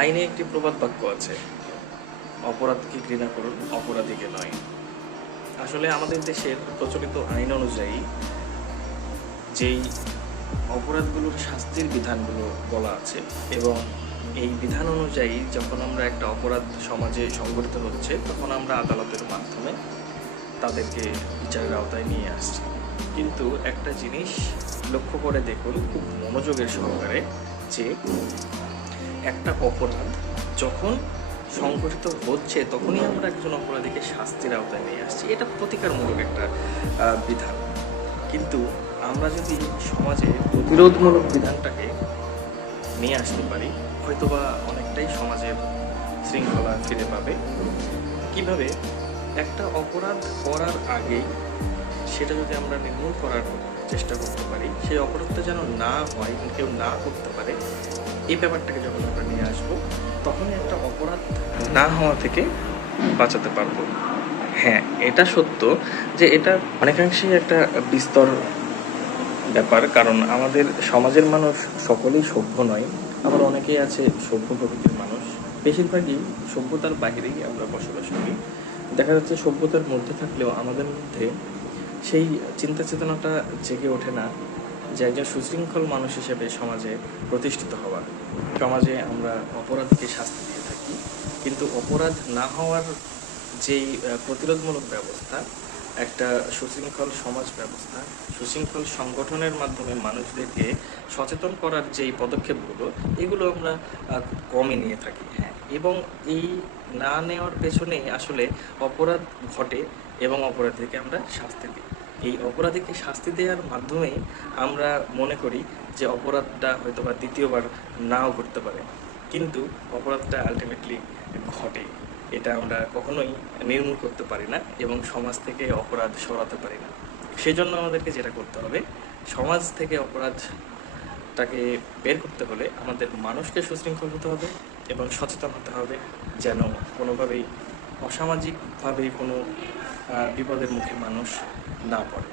আইনে একটি প্রবাদ বাক্য আছে, অপরাধকে ঘৃণা করুন, অপরাধীকে নয়। আসলে আমাদের দেশের প্রচলিত আইন অনুযায়ী যেই অপরাধগুলোর শাস্তির বিধানগুলো বলা আছে, এবং এই বিধান অনুযায়ী যখন আমরা একটা অপরাধ সমাজে সংঘটিত হচ্ছে, তখন আমরা আদালতের মাধ্যমে তাদেরকে বিচারের আওতায় নিয়ে আসছি। কিন্তু একটা জিনিস লক্ষ্য করে দেখুন খুব মনোযোগের সহকারে, যে একটা অপরাধ যখন সংঘটিত হচ্ছে তখনই আমরা একজন অপরাধীকে শাস্তির আওতায় নিয়ে আসছি। এটা প্রতিকারমূলক একটা বিধান। কিন্তু আমরা যদি সমাজে প্রতিরোধমূলক বিধানটাকে নিয়ে আসতে পারি, হয়তোবা অনেকটাই সমাজের শৃঙ্খলা ফিরে পাবে। কিভাবে? একটা অপরাধ করার আগেই সেটা যদি আমরা নির্মূল করার চেষ্টা করতে পারি, সেই অপরাধটা যেন না হয়, কেউ না করতে পারে, এই ব্যাপারটাকে যখন আমরা নিয়ে আসবো, তখনই একটা অপরাধ না হওয়া থেকে বাঁচাতে পারবো। হ্যাঁ, এটা সত্য যে এটা অনেকাংশেই একটা বিস্তর ব্যাপার, কারণ আমাদের সমাজের মানুষ সকলেই সভ্য নয়, আবার অনেকেই আছে সভ্য প্রকৃতির মানুষ। বেশিরভাগই সভ্যতার বাহিরেই আমরা বসবাস করি। দেখা যাচ্ছে সভ্যতার মধ্যে থাকলেও আমাদের মধ্যে সেই চিন্তা চেতনাটা জেগে ওঠে না যে একজন সুশৃঙ্খল মানুষ হিসেবে সমাজে প্রতিষ্ঠিত হওয়া। সমাজে আমরা অপরাধকে শাস্তি দিয়ে থাকি, কিন্তু অপরাধ না হওয়ার যেই প্রতিরোধমূলক ব্যবস্থা, একটা সুশৃঙ্খল সমাজ ব্যবস্থা, সুশৃঙ্খল সংগঠনের মাধ্যমে মানুষদেরকে সচেতন করার যেই পদক্ষেপগুলো, এগুলো আমরা খুব কমই নিয়ে থাকি। হ্যাঁ, এবং এই না নেওয়ার পেছনেই আসলে অপরাধ ঘটে এবং অপরাধীকে আমরা শাস্তি দিই। এই অপরাধীকে শাস্তি দেওয়ার মাধ্যমেই আমরা মনে করি যে অপরাধটা হয়তো বা দ্বিতীয়বার নাও ঘটতে পারে, কিন্তু অপরাধটা আলটিমেটলি ঘটে। এটা আমরা কখনোই নির্মূল করতে পারি না এবং সমাজ থেকে অপরাধ সরাতে পারি না। সেজন্য আমাদেরকে যেটা করতে হবে, সমাজ থেকে অপরাধটাকে বের করতে হলে আমাদের মানুষকে সুশৃঙ্খল হতে হবে এবং সচেতন হতে হবে, যেন কোনোভাবেই অসামাজিকভাবে কোনো বিপদের মুখে মানুষ না পড়ে।